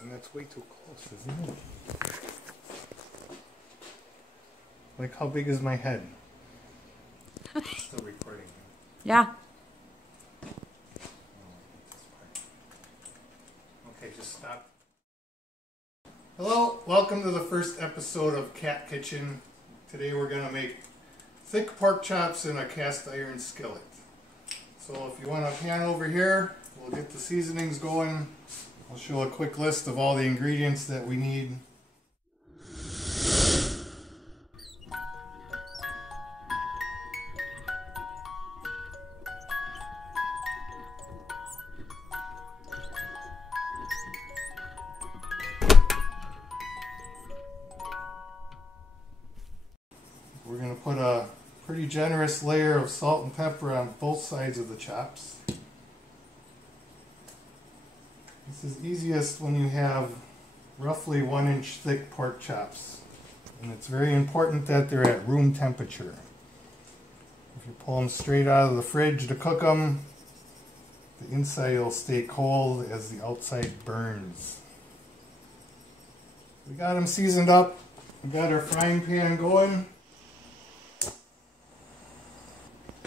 And that's way too close, isn't it? Like, how big is my head? Still recording. Yeah. Okay, just stop. Hello, welcome to the first episode of Cat Kitchen. Today we're going to make thick pork chops in a cast iron skillet. So if you want a pan over here, we'll get the seasonings going. I'll show a quick list of all the ingredients that we need. We're going to put a pretty generous layer of salt and pepper on both sides of the chops. This is easiest when you have roughly 1 inch thick pork chops. And it's very important that they're at room temperature. If you pull them straight out of the fridge to cook them, the inside will stay cold as the outside burns. We got them seasoned up. We got our frying pan going.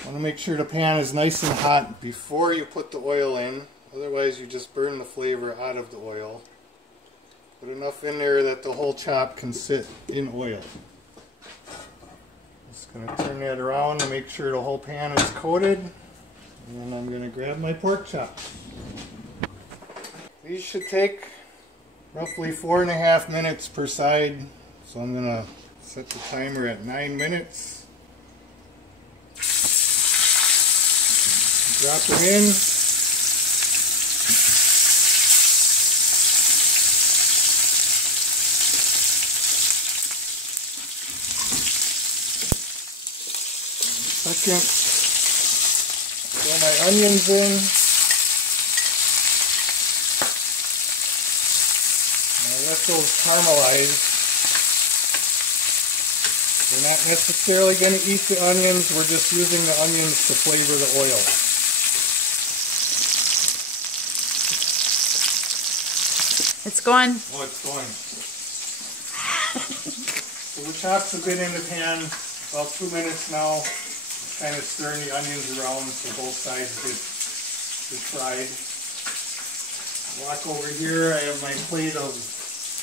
Want to make sure the pan is nice and hot before you put the oil in. Otherwise you just burn the flavor out of the oil. Put enough in there that the whole chop can sit in oil. Just going to turn that around to make sure the whole pan is coated. And then I'm going to grab my pork chops. These should take roughly 4.5 minutes per side. So I'm going to set the timer at 9 minutes. Drop them in. Second, throw my onions in. Now let those caramelize. We're not necessarily going to eat the onions, we're just using the onions to flavor the oil. It's going. Oh, it's going. So the chops have been in the pan about 2 minutes now. Just kind of stirring the onions around so both sides get fried. Walk over here, I have my plate of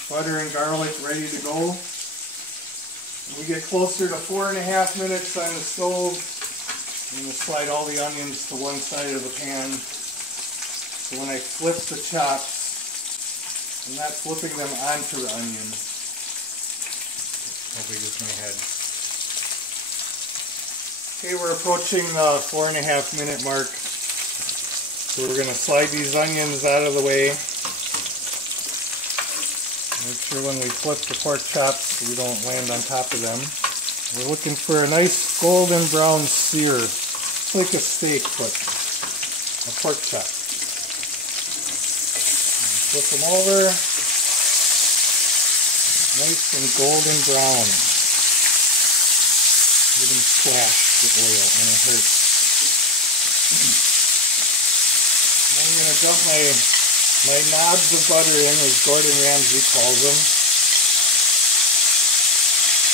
butter and garlic ready to go. When we get closer to 4.5 minutes on the stove, I'm going to slide all the onions to one side of the pan. So when I flip the chops, I'm not flipping them onto the onion. How big is my head? Okay, we're approaching the 4.5 minute mark. So we're going to slide these onions out of the way. Make sure when we flip the pork chops we don't land on top of them. We're looking for a nice golden brown sear. It's like a steak, but a pork chop. Flip them over. Nice and golden brown. Let them splash the oil and it hurts. Now I'm going to dump my knobs of butter in, as Gordon Ramsay calls them.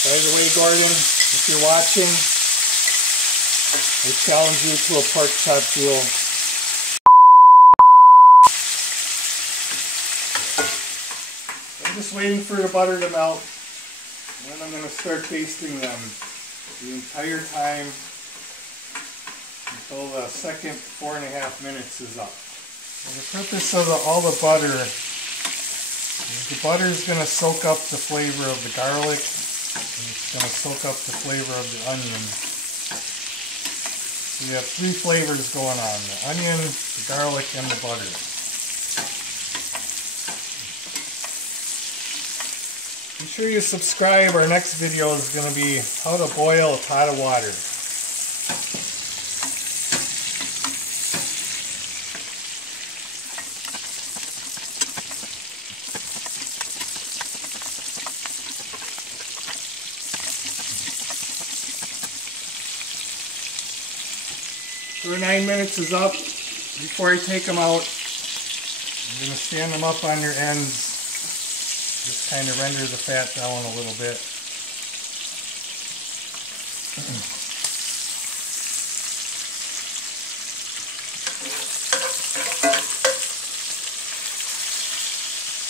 By the way, Gordon, if you're watching, I challenge you to a pork chop duel. I'm just waiting for the butter to melt, and then I'm going to start basting them the entire time until the second 4.5 minutes is up. And the purpose of all the butter is the butter is going to soak up the flavor of the garlic, and it's going to soak up the flavor of the onion. So you have 3 flavors going on: the onion, the garlic, and the butter. Be sure you subscribe. Our next video is going to be how to boil a pot of water. So 9 minutes is up. Before I take them out, I'm going to stand them up on their ends Just kind of render the fat down a little bit.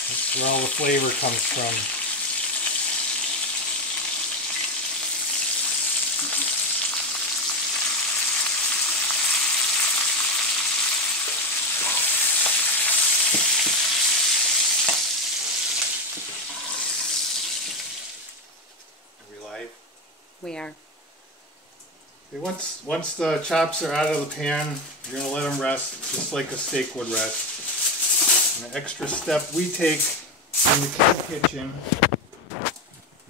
That's where all the flavor comes from. We are. Okay, once the chops are out of the pan, you're going to let them rest just like a steak would rest. And the extra step we take in the cat kitchen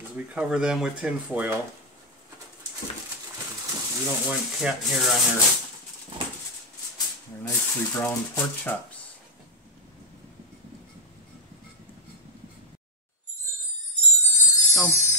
is we cover them with tin foil. We don't want cat hair on our nicely browned pork chops. Go.